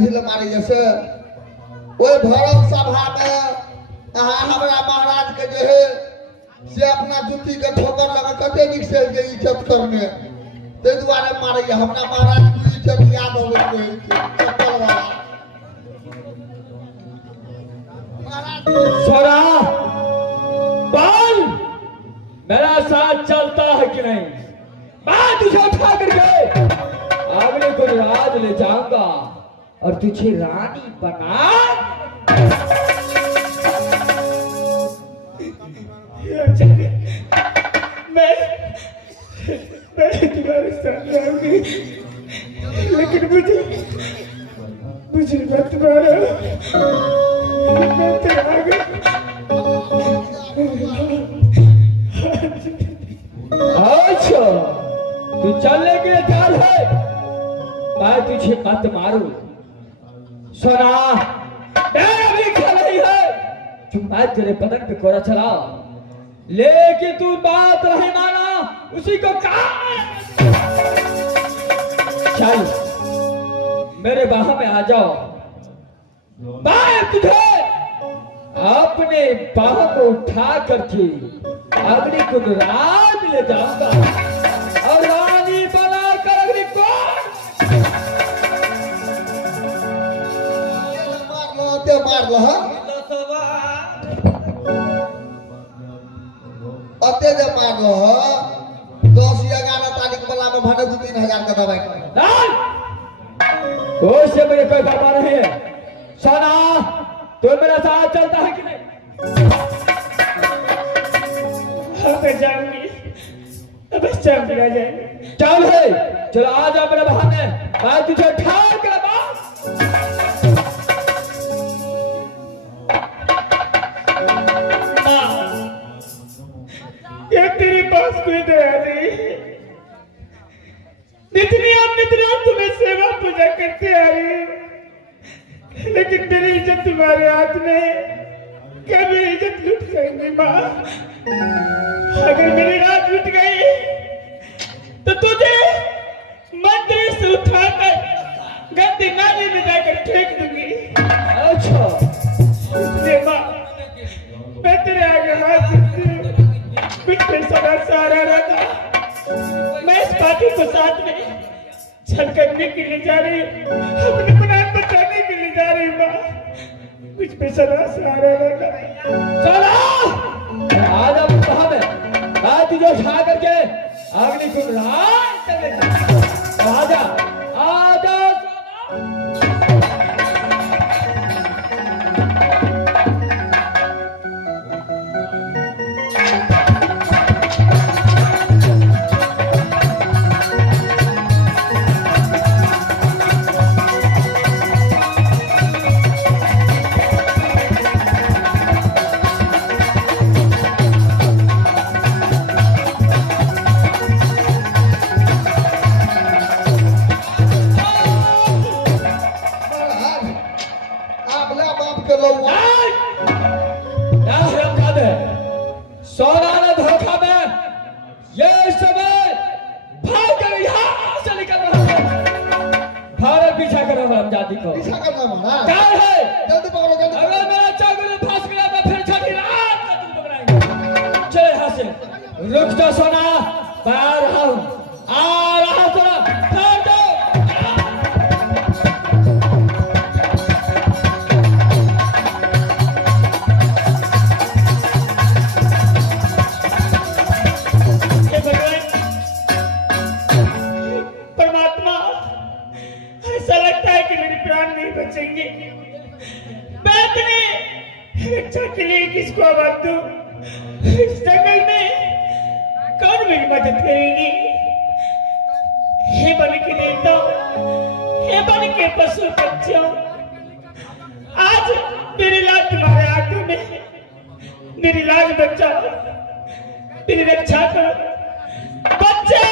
नहीं मारे जैसे ओए भरम सभा में हमरा महाराज के जो है से अपना जुती के ठोकर लगा कते निक से के इज्जत करने ते दुआरे मारे हमरा महाराज की इज्जत याद हो गई चप्पल वाला महाराज छोरा बाल मेरा साथ चलता है कि नहीं? मैं तुझे उठा करके आगरे को राज ले जाऊंगा और तुझे रानी बना मैं तुम्हारे साथ रहूंगी लेकिन मुझे मत मारो मैं तेरे आगे अच्छा तू चलने के लिए तैयार है? मैं तुझे मत मारू। सुना मेरा भी ख्याल नहीं है कि मैं तेरे बदन पे कोरा चला लेकिन तू बात नहीं माना उसी को चल मेरे बाह में आ जाओ मैं तुझे अपने बाह को उठा करके अग्नि कुंड राज ले जाऊंगा और रानी बनाकर अग्नि कुंड मार लो हां अते जे मार लो 10 11 तारीख वाला में भने 2-3 हजार का दवाई नहीं उससे मेरे कोई बाबा नहीं है। सोना तू मेरा साथ चलता है कि नहीं? हाँ मैं जाऊंगी अब शाम तक आ जाएंगे चल है चलो आ जाओ मेरे बहाने मैं तुझे उठा के ये तेरे पास कोई दया नहीं नित्य तुम्हें सेवा पूजा करते आए लेकिन मेरी इज्जत तुम्हारे हाथ में कभी इज्जत लुट जाएंगी माँ अगर मेरी रात लुट गई तो तुझे मंदिर से उठाकर गंदी नाली में जाकर फेंक दूंगी। अच्छा इसलिए माँ मैं तेरे आगे हाथ जोड़ती हूँ कुछ पैसा सहारा रहता मैं इस पार्टी को साथ में छल करने के लिए जा रही हूँ अपने प्राण बचाने के लिए जा रही हूँ माँ कुछ पैसा सहारा रहता चलो आज अब कहाँ में मैं तुझे उठा करके अग्नि कुंड राज चले आजा आजा जाति को पीछा करना मारा क्या है जल्दी पकड़ो जल्दी अगर मेरा चाकू फंस गया तो फिर छठी रात का तुम पकड़ाएंगे चले यहाँ से रुक जा सोना मैं आ रहा हूँ सोना ठहर जाओ बचेंगे मैं अपने रक्षा के लिए किसको आवाज दूं इस जंगल में कौन मेरी मदद करेगी हे बन के देवता हे बन के पशु पक्षियों आज मेरी लाज तुम्हारे हाथों में मेरी लाज बचाओ मेरी रक्षा करो बच्चा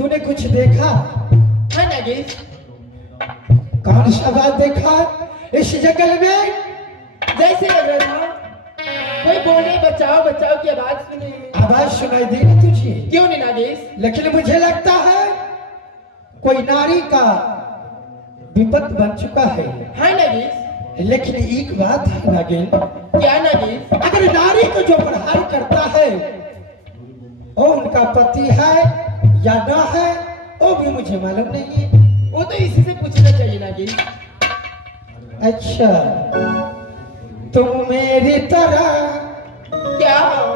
तूने कुछ देखा? हाँ नागेश, कौन सा बात देखा इस जंगल में? जैसे लग रहा था कोई बोले बचाओ बचाओ की आवाज सुनी। आवाज सुनाई देगी तुझे? क्यों नहीं नागेश? लेकिन मुझे लगता है कोई नारी का विपत बन चुका है। हाँ नागेश। लेकिन एक बात है नागिन, क्या नागेश? अगर नारी को जो प्रहार करता है वो उनका पति है या ना है वो भी मुझे मालूम नहीं है। वो तो इसी से पूछना चाहिए नागेश। अच्छा, तुम मेरी तरह क्या हो?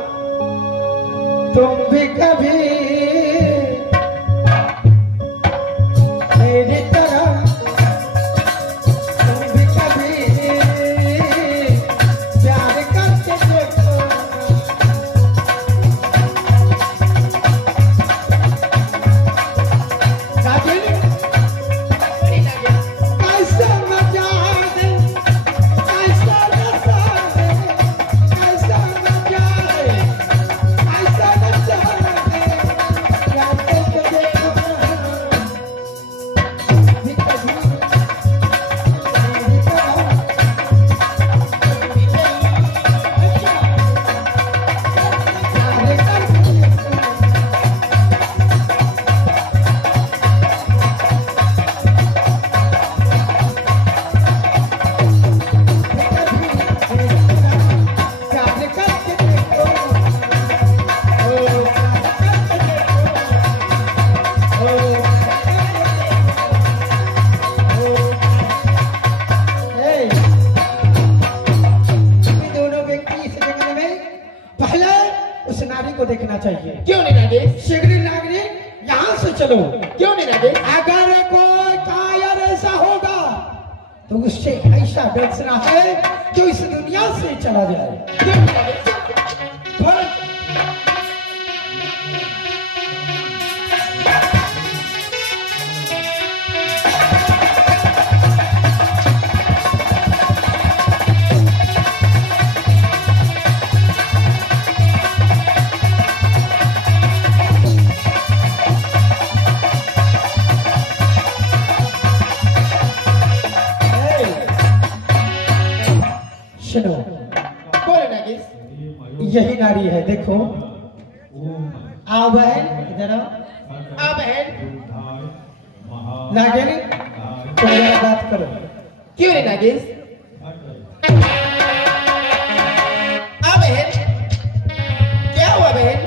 तुम भी कभी मेरी तरह तुम भी कभी प्यार करके देखो। नागिन, नहीं नागेश। कैसा मजा है, कैसा नशा है, कैसा मजा है, कैसा नशा है, रातों को देखो भी कभी मेरी तरह प्यार करके देखो। को देखना चाहिए। क्यों नहीं नागेश? शीघ्र नागरिक यहाँ से चलो। क्यों नहीं नागेश? अगर कोई कायर ऐसा होगा तो उससे ऐसा डसना है जो इस दुनिया से चला जाए। क्यों नहीं नागेश? सुनो, बोले नागेश। यही नारी है, देखो। आओ बहन, इधर आओ। आ बहन। नागिन, तुम जरा बात करो। क्यों नहीं नागेश? आ बहन। क्या हुआ बहन?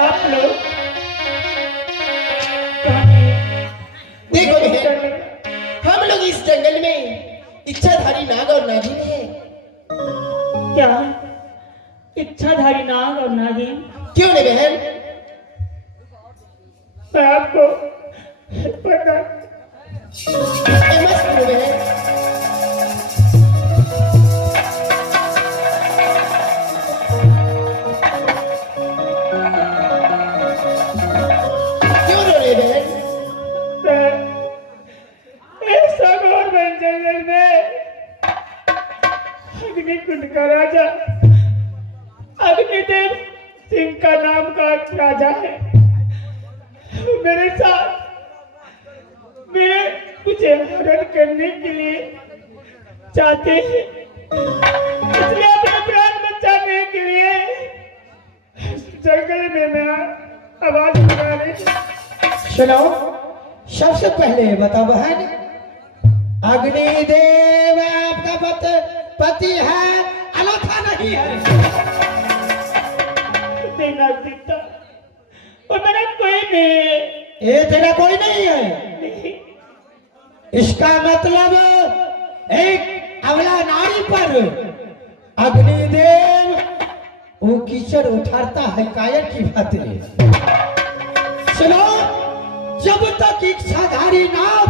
आप लोग देखो बहन, हम लोग इस जंगल में इच्छाधारी नाग और नागिन है। क्या इच्छाधारी नाग और नागिन? क्यों नहीं बहन? मैं आपको पता ये मत करो बहन। क्यों रो रहे बहन? ऐसा घोर बन जंगल में अग्निकुंड का राजा अग्निदेव सिंह का नाम का एक राजा है। मेरे साथ मुझे हरण करने के लिए चाहते हैं, इसलिए अपने प्राण बचाने के लिए जंगल में मैं आवाज लगा रही हूँ। सुनो, सबसे पहले बता बहन, अग्निदेव आपका पति है, अनाथा नहीं है? देना दिखता और मेरा कोई नहीं है। ये तेरा कोई नहीं है? नहीं, इसका मतलब एक अबला नारी पर अग्निदेव वो कीचड़ उठाता है, कायर की बात है। सुनो, जब तक इच्छाधारी नाग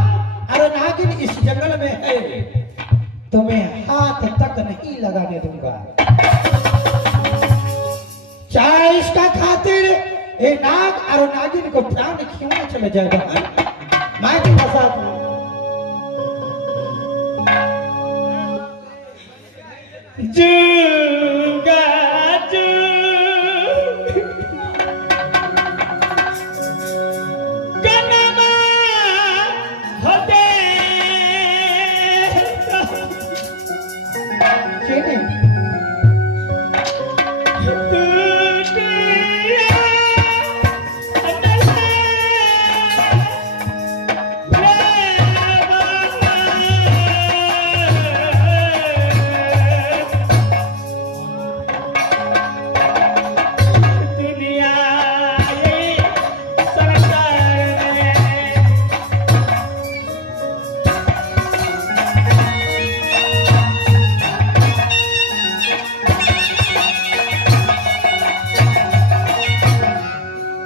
और नागिन इस जंगल में है तुम्हें हाथ तक नहीं लगाने दूंगा। चाहे इसका खातिर ये नाग और नागिन को प्राण क्यों न चले जाएगा, मैं तुम्हारे साथ हूं। जूगा जू कनमा होते चीनी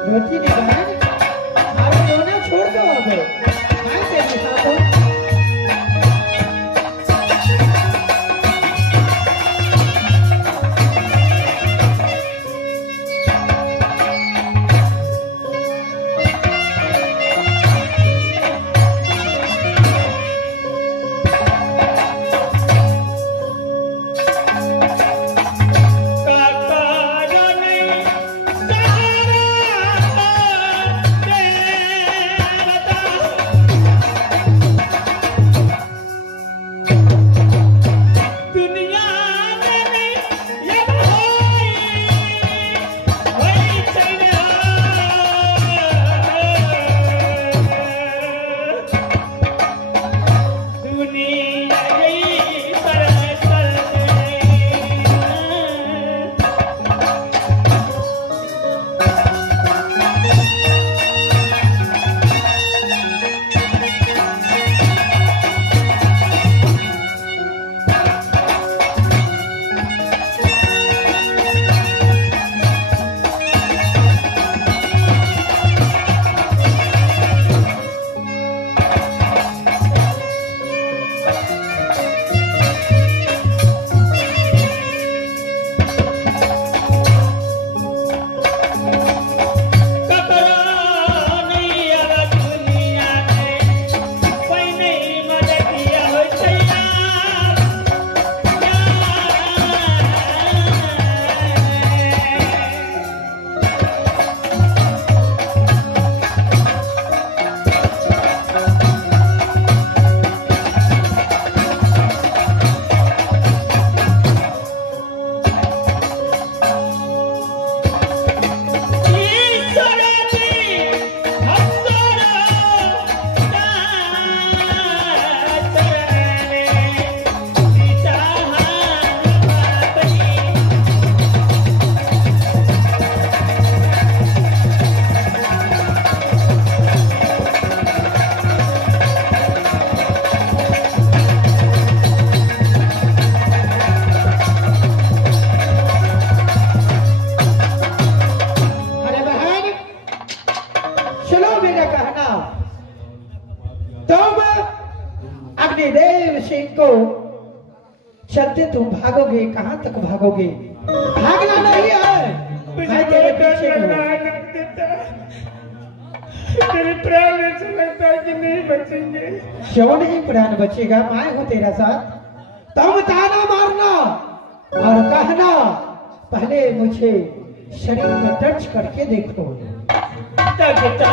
रोटी नहीं बनानी और रोना छोड़ दो अब खाए तेरे साथ अग्निदेव सिंह को चलते तुम भागोगे, कहाँ तक भागोगे? भागना नहीं है, मैं तेरे पीछे हूँ। तेरे प्राण ऐसे लगता है कि नहीं बचेंगे। क्यों नहीं प्राण बचेगा? मैं हूँ तेरा साथ। तुम ताना मारना और कहना, पहले मुझे शरीर में टच करके देखो। बेटा